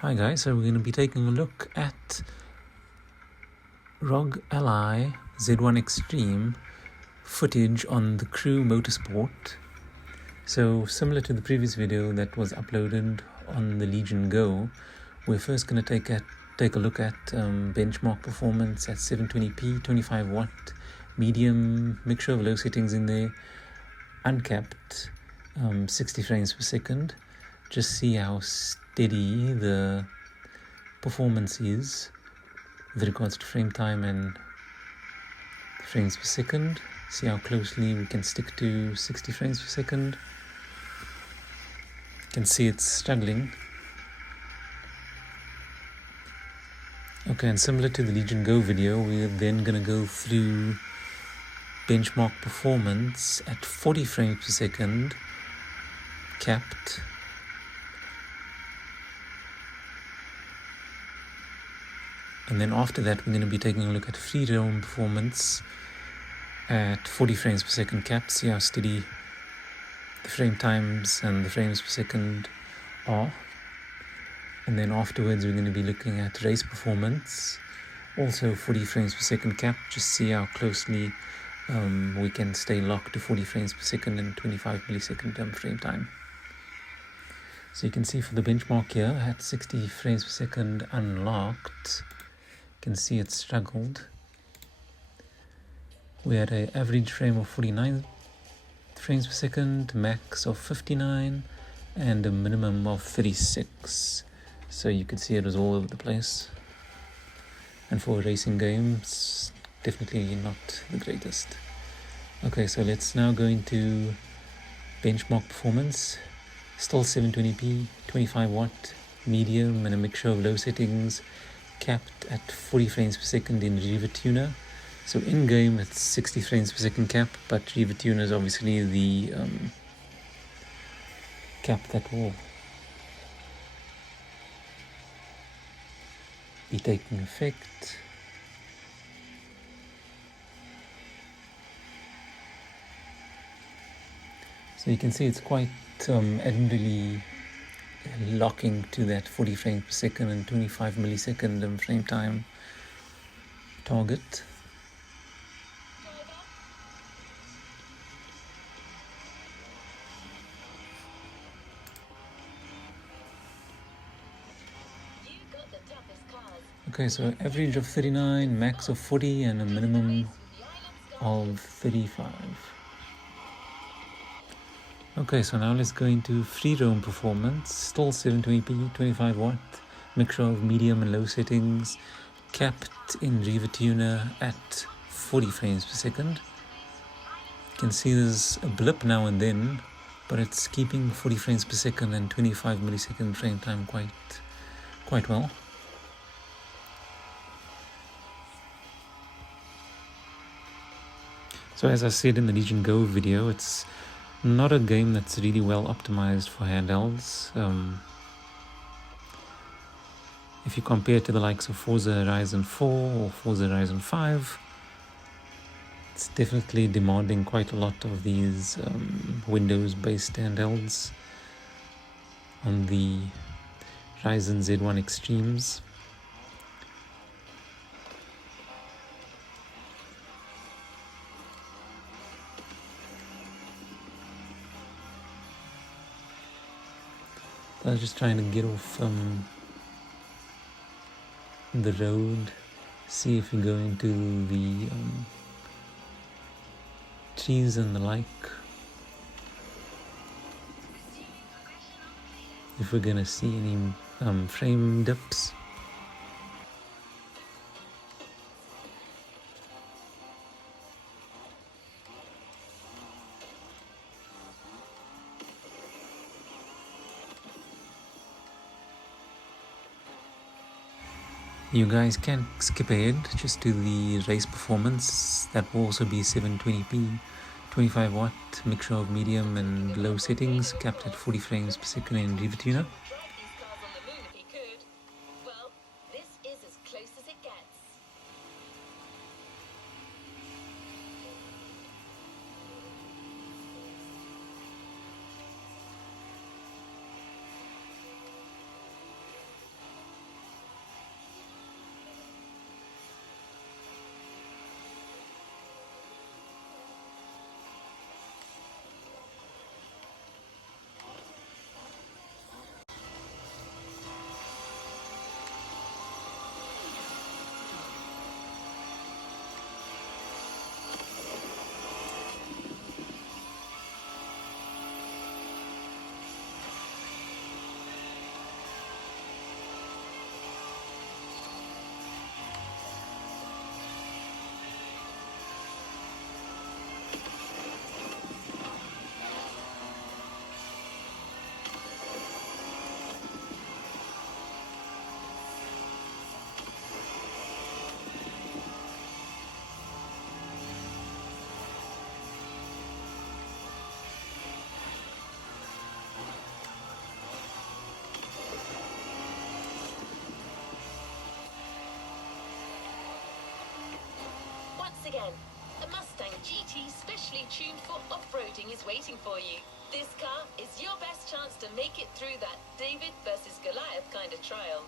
Hi guys, so we're going to be taking a look at ROG Ally Z1 Extreme footage on the Crew Motorsport. So similar to the previous video that was uploaded on the Legion Go, we're first going to take a look at benchmark performance at 720p, 25 watt, medium, mixture of low settings in there, uncapped, 60 frames per second. Just see how steady the performance is with regards to frame time and frames per second. See how closely we can stick to 60 frames per second. You can see it's struggling. Okay, and similar to the Legion Go video, we're then going to go through benchmark performance at 40 frames per second, capped. And then after that, we're going to be taking a look at freeroam performance at 40 frames per second capped. See how steady the frame times and the frames per second are. And then afterwards, we're going to be looking at race performance, also 40 frames per second capped. Just see how closely we can stay locked to 40 frames per second and 25 millisecond frame time. So you can see for the benchmark here at 60 frames per second unlocked, you can see it struggled. We had an average frame of 49 frames per second, max of 59, and a minimum of 36. So you could see it was all over the place. And for a racing game, it's definitely not the greatest. Okay, so let's now go into benchmark performance. Still 720p, 25 watt, medium, and a mixture of low settings, capped at 40 frames per second in Riva Tuner. So in game it's 60 frames per second cap, but Riva Tuner is obviously the cap that will be taking effect. So you can see it's quite admirably locking to that 40 frames per second and 25 millisecond frame time target. Okay, so average of 39, max of 40, and a minimum of 35. Okay, so now let's go into freeroam performance. Still 720p, 25 watt, mixture of medium and low settings, capped in Riva Tuner at 40 frames per second. You can see there's a blip now and then, but it's keeping 40 frames per second and 25 millisecond frame time quite well. So as I said in the Legion Go video, it's not a game that's really well optimized for handhelds. If you compare it to the likes of Forza Horizon 4 or Forza Horizon 5, it's definitely demanding quite a lot of these Windows-based handhelds on the Ryzen Z1 Extremes. I was just trying to get off the road, see if we go into the trees and the like, if we're gonna see any frame dips. You guys can skip ahead just to the race performance. That will also be 720p, 25 watt, mixture of medium and low settings, capped at 40 frames per second in Riva Tuner. once again. A Mustang GT specially tuned for off-roading is waiting for you. This car is your best chance to make it through that David versus Goliath kind of trial.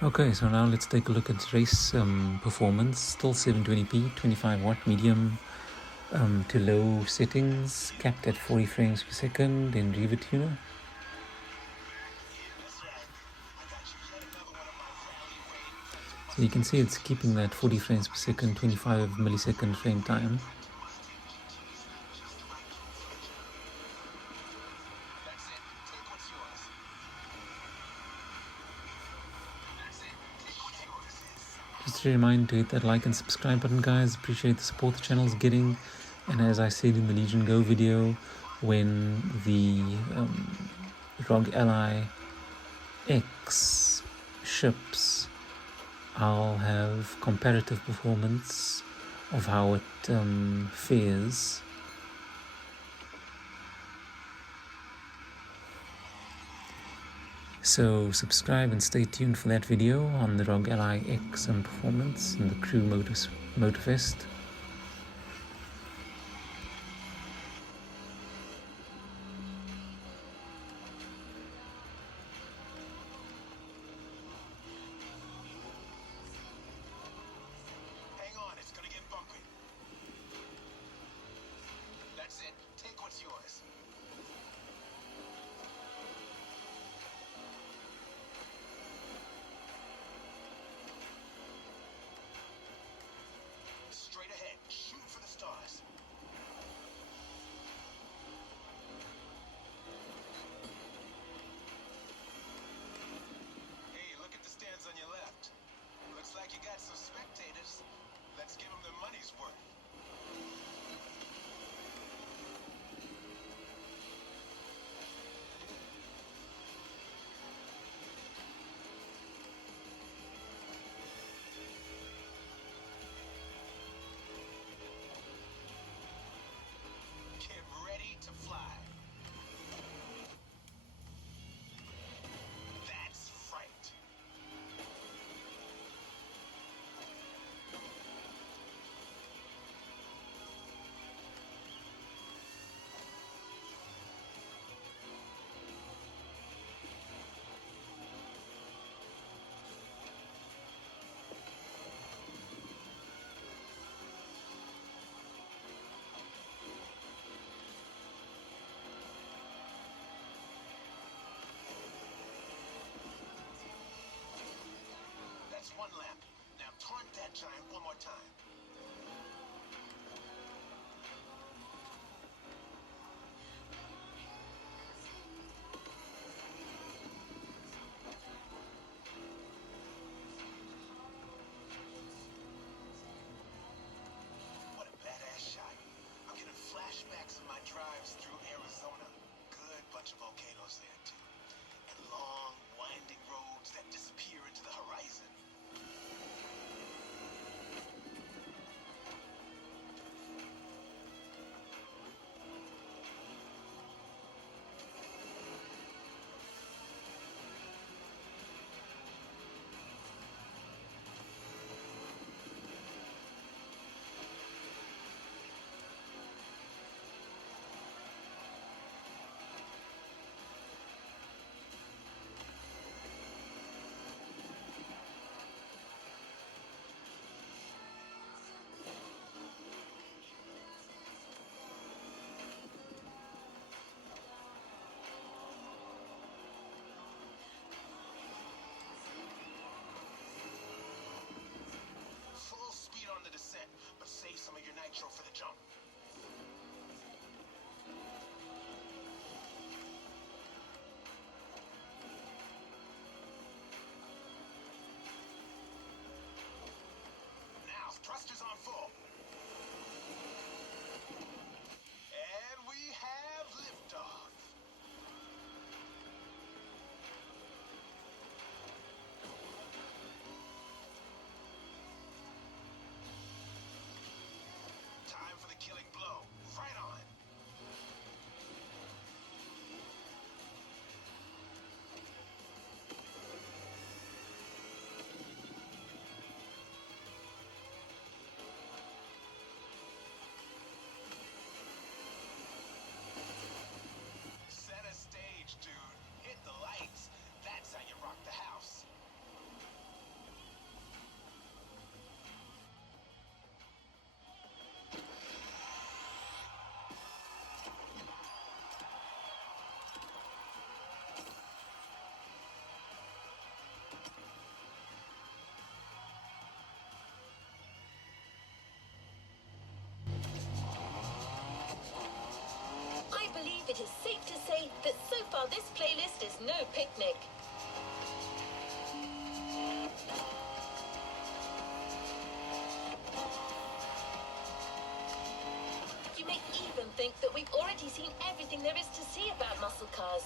Okay, so now let's take a look at race performance. Still 720p, 25 watt medium to low settings, capped at 40 frames per second in Riva tuner. So you can see it's keeping that 40 frames per second, 25 millisecond frame time. Just a reminder to hit that like and subscribe button, guys. Appreciate the support the channel is getting. And as I said in the Legion Go video, when the ROG Ally X ships, I'll have comparative performance of how it fares. So subscribe and stay tuned for that video on the ROG Ally X performance and the Crew Motorfest. Hang on, it's gonna get bumpy. That's it. Take what's yours. Straight ahead. Shoot for the stars. Hey, look at the stands on your left. Looks like you got some spectators. Let's give them their money's worth. Get ready to fly. That's right. Taunt that giant one more time. What a badass shot. I'm getting flashbacks of my drives through Arizona. Good bunch of volcanoes there, too. And long, winding roads that disappear into the horizon. Full speed on the descent, but save some of your nitro for the jump. Now, thrusters on full. And we have liftoff. Time for the killing blow. Right on. Center stage, dude. Hit the lights. That's how you rock the house. I believe it is safe to say that so far this playlist is no picnic. You may even think that we've already seen everything there is to see about muscle cars,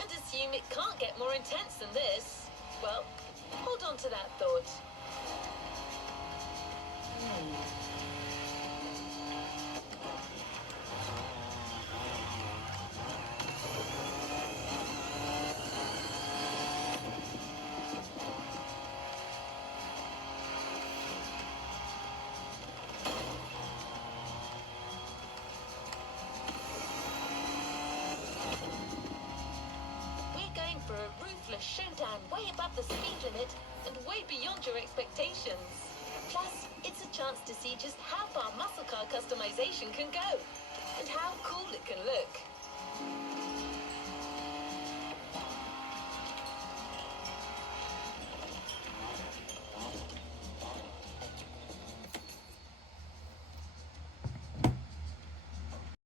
and assume it can't get more intense than this. Well, hold on to that thought. We're going for a ruthless showdown way above the speed limit and way beyond your expectations. Plus, it's a chance to see just how far muscle car customization can go and how cool it can look.